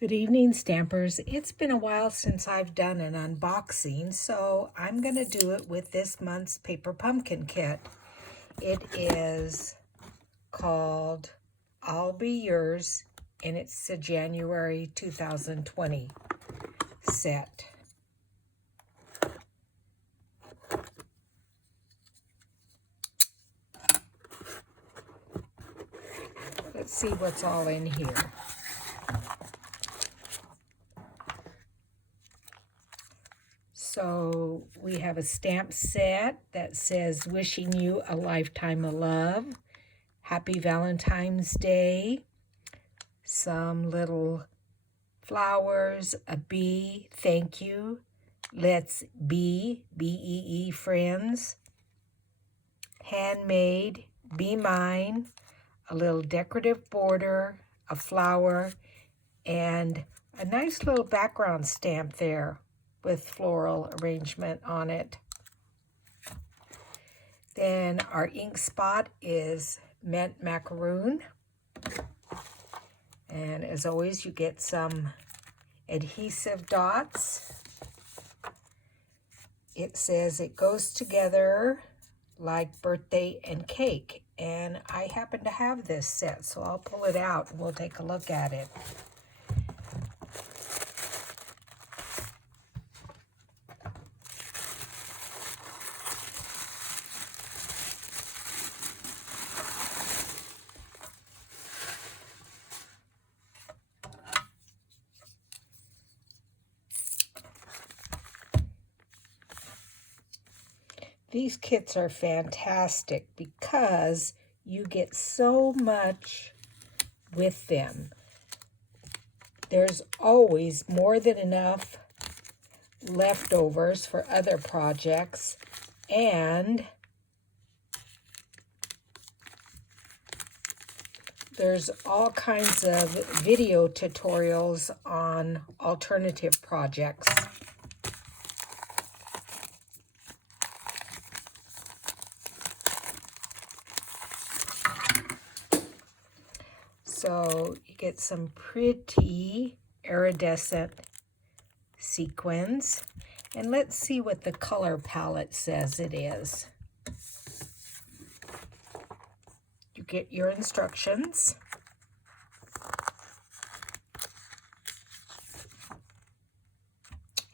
Good evening, Stampers. It's been a while since I've done an unboxing, so I'm going to do it with this month's Paper Pumpkin Kit. It is called I'll Be Yours, and it's the January 2020 set. Let's see what's all in here. So we have a stamp set that says, wishing you a lifetime of love. Happy Valentine's Day. Some little flowers, a bee, thank you. Let's be, B-E-E, friends. Handmade, be mine. A little decorative border, a flower, and a nice little background stamp there with floral arrangement on it. Then our ink spot is mint macaroon. And as always, you get some adhesive dots. It says it goes together like birthday and cake. And I happen to have this set, so I'll pull it out and we'll take a look at it. These kits are fantastic because you get so much with them. There's always more than enough leftovers for other projects, and there's all kinds of video tutorials on alternative projects. So you get some pretty iridescent sequins. And let's see what the color palette says it is. You get your instructions.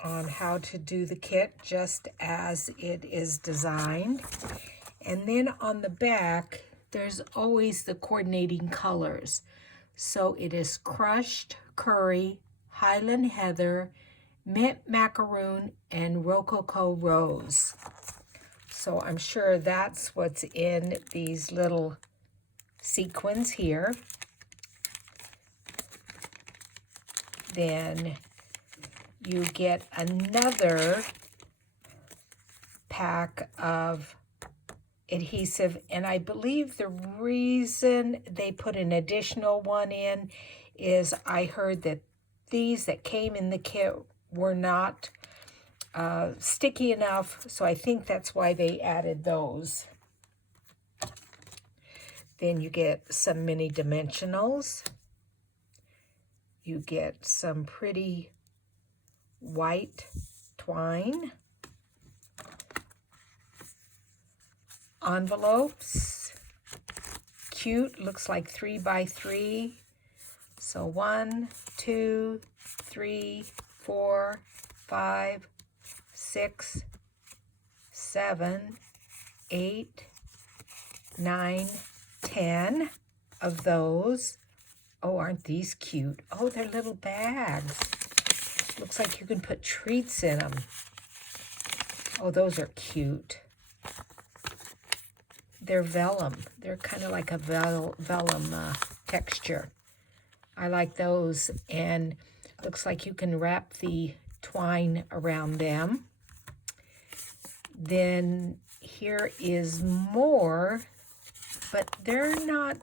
On how to do the kit just as it is designed. And then on the back, there's always the coordinating colors. So it is crushed curry, Highland heather, mint macaroon, and rococo rose. So I'm sure that's what's in these little sequins here. Then you get another pack of adhesive, and I believe the reason they put an additional one in is I heard that these that came in the kit were not sticky enough, so I think that's why they added those. Then you get some mini dimensionals. You get some pretty white twine. Envelopes, cute, looks like 3 by 3. So 1, 2, 3, 4, 5, 6, 7, 8, 9, 10 of those. Oh, aren't these cute? Oh, they're little bags. Looks like you can put treats in them. Oh, those are cute. They're vellum. They're kind of like a vellum texture. I like those. And looks like you can wrap the twine around them. Then here is more, but they're not.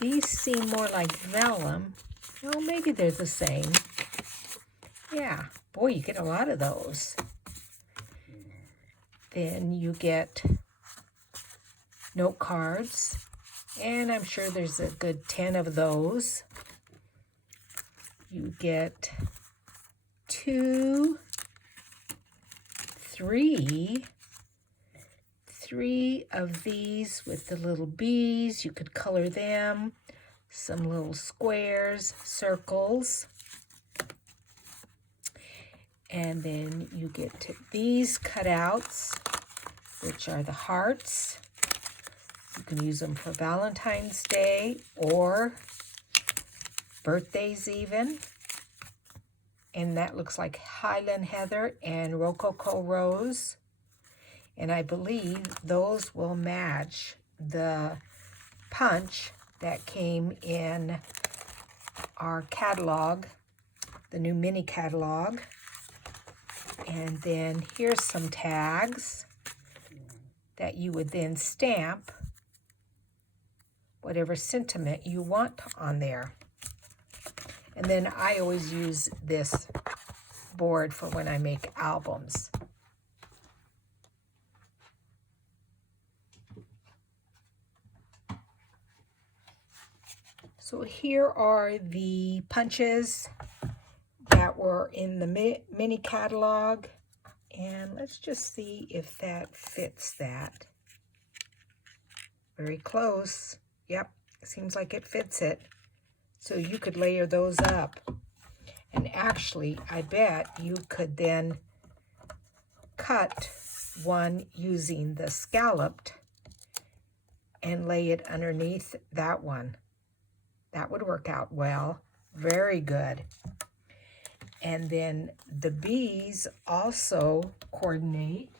These seem more like vellum. Well, maybe they're the same. Yeah. Boy, you get a lot of those. Then you get note cards And I'm sure there's a good 10 of those. You get 2, 3 of these with the little bees. You could color them. Some little squares, circles. And then you get to these cutouts, which are the hearts. You can use them for Valentine's Day or birthdays even. And that looks like Highland Heather and Rococo Rose. And I believe those will match the punch that came in our catalog, the new mini catalog. And then here's some tags that you would then stamp whatever sentiment you want on there. And then I always use this board for when I make albums. So here are the punches that were in the mini catalog, and let's just see if that fits that. Very close. Yep, seems like it fits it. So you could layer those up. And actually, I bet you could then cut one using the scalloped and lay it underneath that one. That would work out well. Very good. And then the bees also coordinate.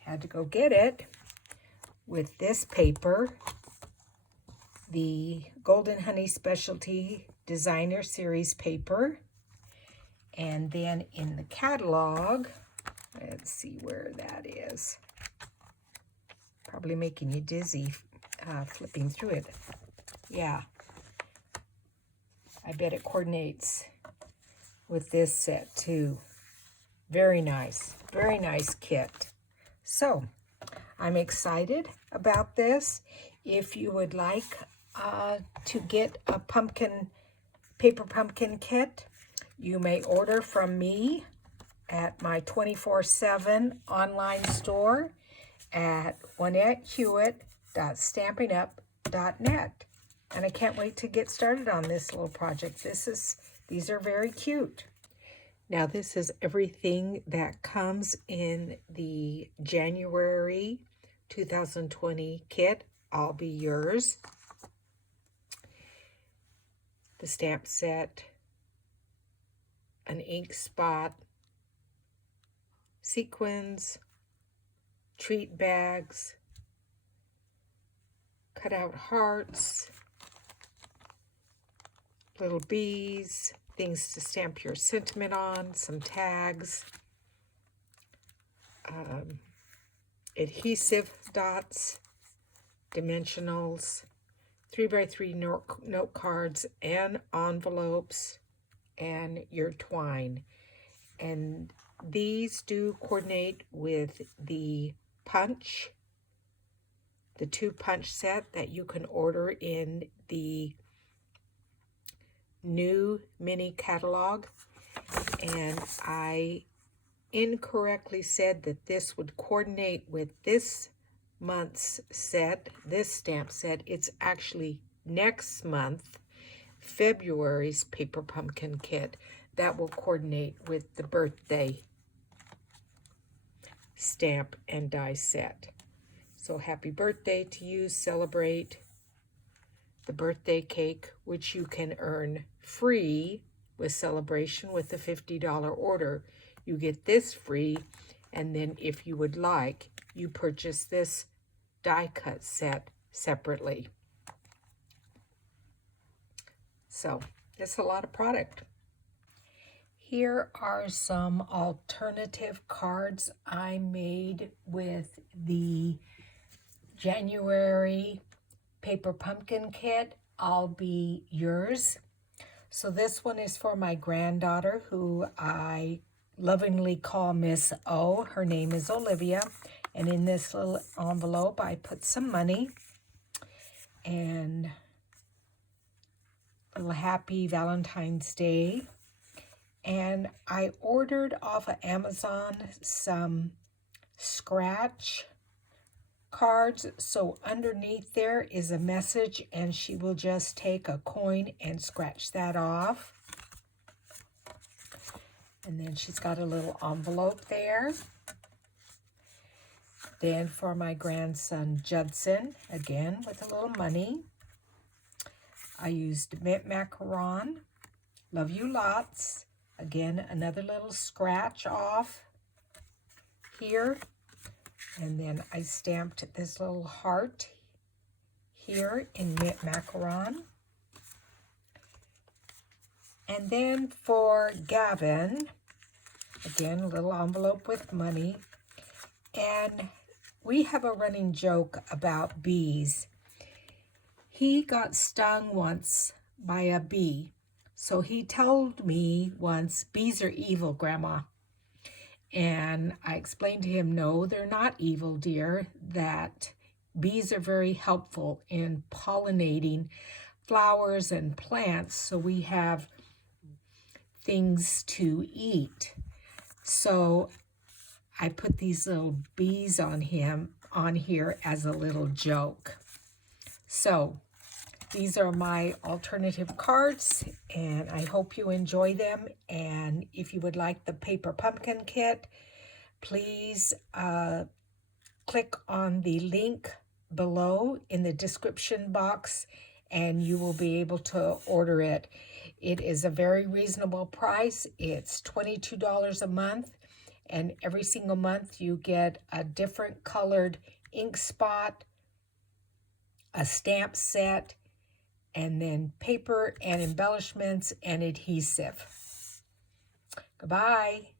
Had to go get it with this paper, the Golden Honey Specialty Designer Series paper. And then in the catalog, let's see where that is. Probably making you dizzy flipping through it. Yeah. I bet it coordinates with this set too. Very nice kit. So I'm excited about this. If you would like to get a paper pumpkin kit, you may order from me at my 24/7 online store at JuanetteHewitt.stampinup.net. And I can't wait to get started on this little project. These are very cute. Now this is everything that comes in the January 2020 kit. I'll Be Yours. The stamp set, an ink spot, sequins, treat bags, cut out hearts, little bees, things to stamp your sentiment on, some tags, adhesive dots, dimensionals, 3x3 note cards and envelopes, and your twine. And these do coordinate with the punch, the 2 punch set that you can order in the new mini catalog. And I incorrectly said that this would coordinate with this month's set, this stamp set. It's actually next month, February's paper pumpkin kit that will coordinate with the birthday stamp and die set. So happy birthday to you. Celebrate the birthday cake, which you can earn free with celebration with the $50 order. You get this free, and then if you would like, you purchase this die cut set separately. So it's a lot of product. Here are some alternative cards I made with the January paper pumpkin kit, I'll Be Yours. So this one is for my granddaughter, who I lovingly call Miss O. Her name is Olivia, And in this little envelope, I put some money and a little happy Valentine's Day. And I ordered off of Amazon some scratch cards. So underneath there is a message, and she will just take a coin and scratch that off. And then she's got a little envelope there. Then for my grandson Judson, again with a little money, I used mint macaron, love you lots. Again, another little scratch off here. And then I stamped this little heart here in mint macaron. And then for Gavin, again, a little envelope with money. And we have a running joke about bees. He got stung once by a bee. So he told me once, bees are evil, Grandma. And I explained to him, no, they're not evil, dear, that bees are very helpful in pollinating flowers and plants so we have things to eat. So I put these little bees on here as a little joke. So these are my alternative cards, and I hope you enjoy them. And if you would like the paper pumpkin kit, please click on the link below in the description box, and you will be able to order it. It is a very reasonable price. It's $22 a month, and every single month you get a different colored ink spot, a stamp set, and then paper and embellishments and adhesive. Goodbye.